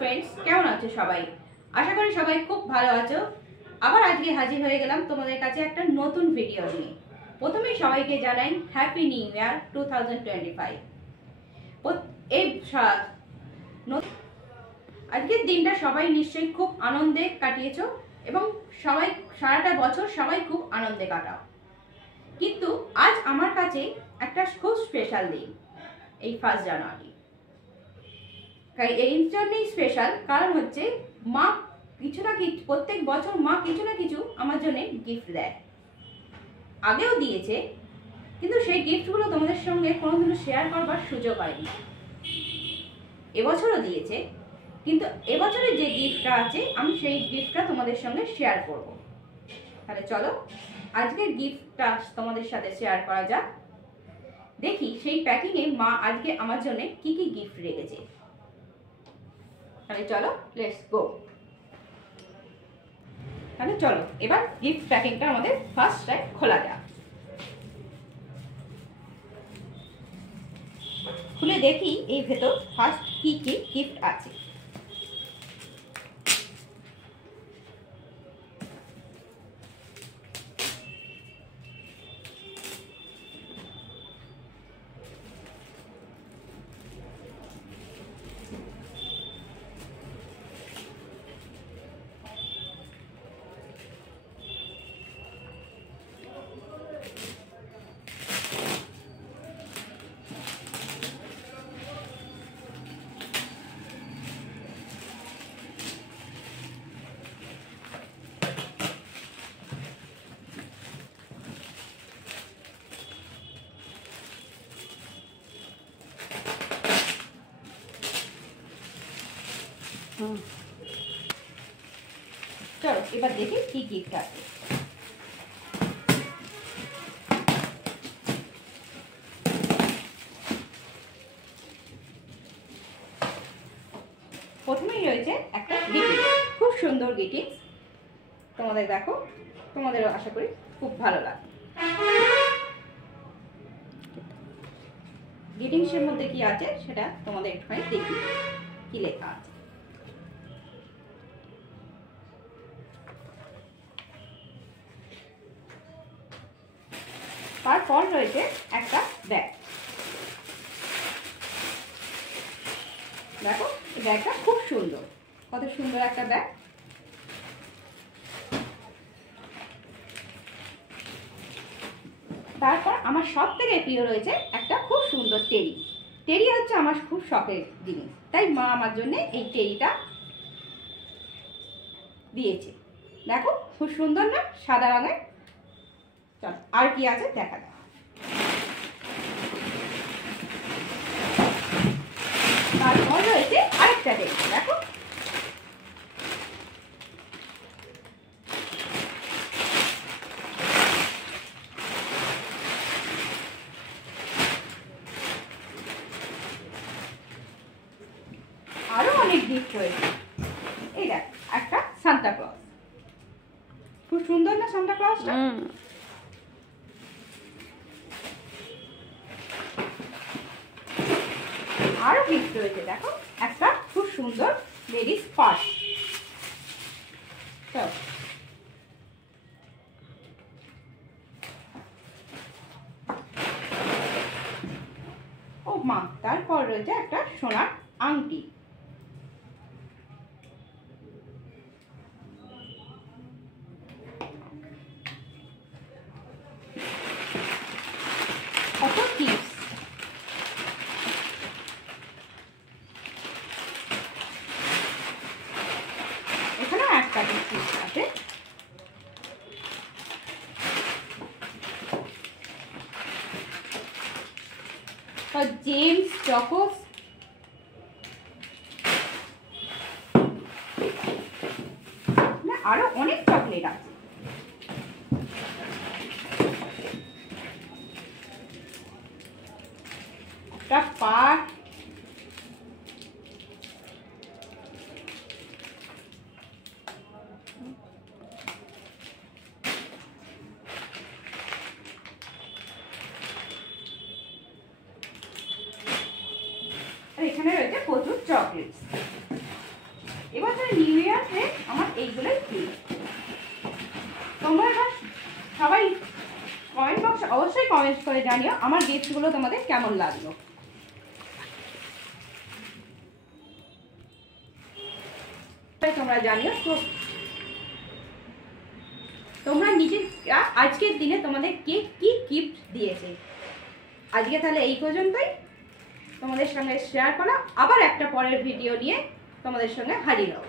ফ্রেন্ডস, কেমন আছো সবাই? আশা করি সবাই খুব ভালো আছো। আবার আজকে হাজির হয়ে গেলাম তোমাদের কাছে একটা নতুন ভিডিও নিয়ে। প্রথমেই সবাইকে জানাই হ্যাপি নিউ ইয়ার 2025। আজকের দিনটা সবাই নিশ্চয়ই খুব আনন্দে কাটিয়েছো এবং সবাই সারাটা বছর সবাই খুব আনন্দে কাটাও। কিন্তু আজ আমার কাছে একটা খুব স্পেশাল দিন, এই 1 জানুয়ারি। এই জন্যই স্পেশাল, কারণ হচ্ছে মা কিছু না কিছু প্রত্যেক বছর মা কিছু না কিছু আমার জন্য গিফট দেয়। আগেও দিয়েছে, কিন্তু সেই গিফটগুলো তোমাদের সঙ্গে কোনোদিনও শেয়ার করবার সুযোগ হয়নি। এবছরও দিয়েছে, কিন্তু এবছরের যে গিফটটা আছে আমি সেই গিফটটা তোমাদের সঙ্গে শেয়ার করব। তাহলে চলো আজকের গিফটটা তোমাদের সাথে শেয়ার করা যাক। দেখি সেই প্যাকিংয়ে মা আজকে আমার জন্য কি কি গিফট রেখেছে। তাহলে চলো লেটস গো। তাহলে চলো এবার গিফট প্যাকিংটা আমাদের ফার্স্ট টাইম খোলা যাক। খুলে দেখি এই ভেতর ফার্স্ট কি কি গিফট আছে। চলো এবার দেখি কি গিফট আছে। প্রথমেই রয়েছে একটা গ্রিটিং, খুব সুন্দর গ্রিটিং। তোমাদের দেখো, তোমাদেরও আশা করি খুব ভালো লাগে। গ্রিটিংসের মধ্যে কি আছে সেটা তোমাদের একটুখানি দেখি কি লেখা আছে। তারপর রয়েছে একটা ব্যাগ। দেখো এই ব্যাগটা খুব সুন্দর, কত সুন্দর একটা ব্যাগ। তারপর আমার সব থেকে প্রিয় রয়েছে একটা খুব সুন্দর টেরি। টেরি হচ্ছে আমার খুব শখের জিনিস, তাই মা আমার জন্য এই টেরিটা দিয়েছে। দেখো খুব সুন্দর না, সাদা রঙের। চল আর কি আছে দেখা যাক। তারপর রয়েছে আরেকটা টেরি। দেখো আরো অনেক গিফট রয়েছে। এই দেখ একটা সান্তা ক্লজ, খুব সুন্দর না সান্তা ক্লজটা। আরো গিফট রয়েছে, দেখো একটা খুব সুন্দর লেডিস পার্স। ও মা, তারপর রয়েছে একটা সোনার আংটি। কত টিপস। এখানে একটা টিপস আছে। জেমস চকোস, আরো অনেক চকলেট আছে। একটা পাট, আর এখানে রয়েছে প্রচুর চকলেটস। এবছরে নিউ ইয়ারে আমার এইগুলোই গিফট। তোমরা এবার সবাই কমেন্ট বক্সে অবশ্যই কমেন্ট করে জানিও আমার গিফটগুলো তোমাদের কেমন লাগলো। তোমরা জানিও তো তোমরা নিজেরা আজকের দিনে তোমাদের কে কি গিফট দিয়েছে। আজকে তাহলে এই পর্যন্তই তোমাদের সঙ্গে শেয়ার করা, আবার একটা পরের ভিডিও নিয়ে তোমাদের সঙ্গে হাজির হব।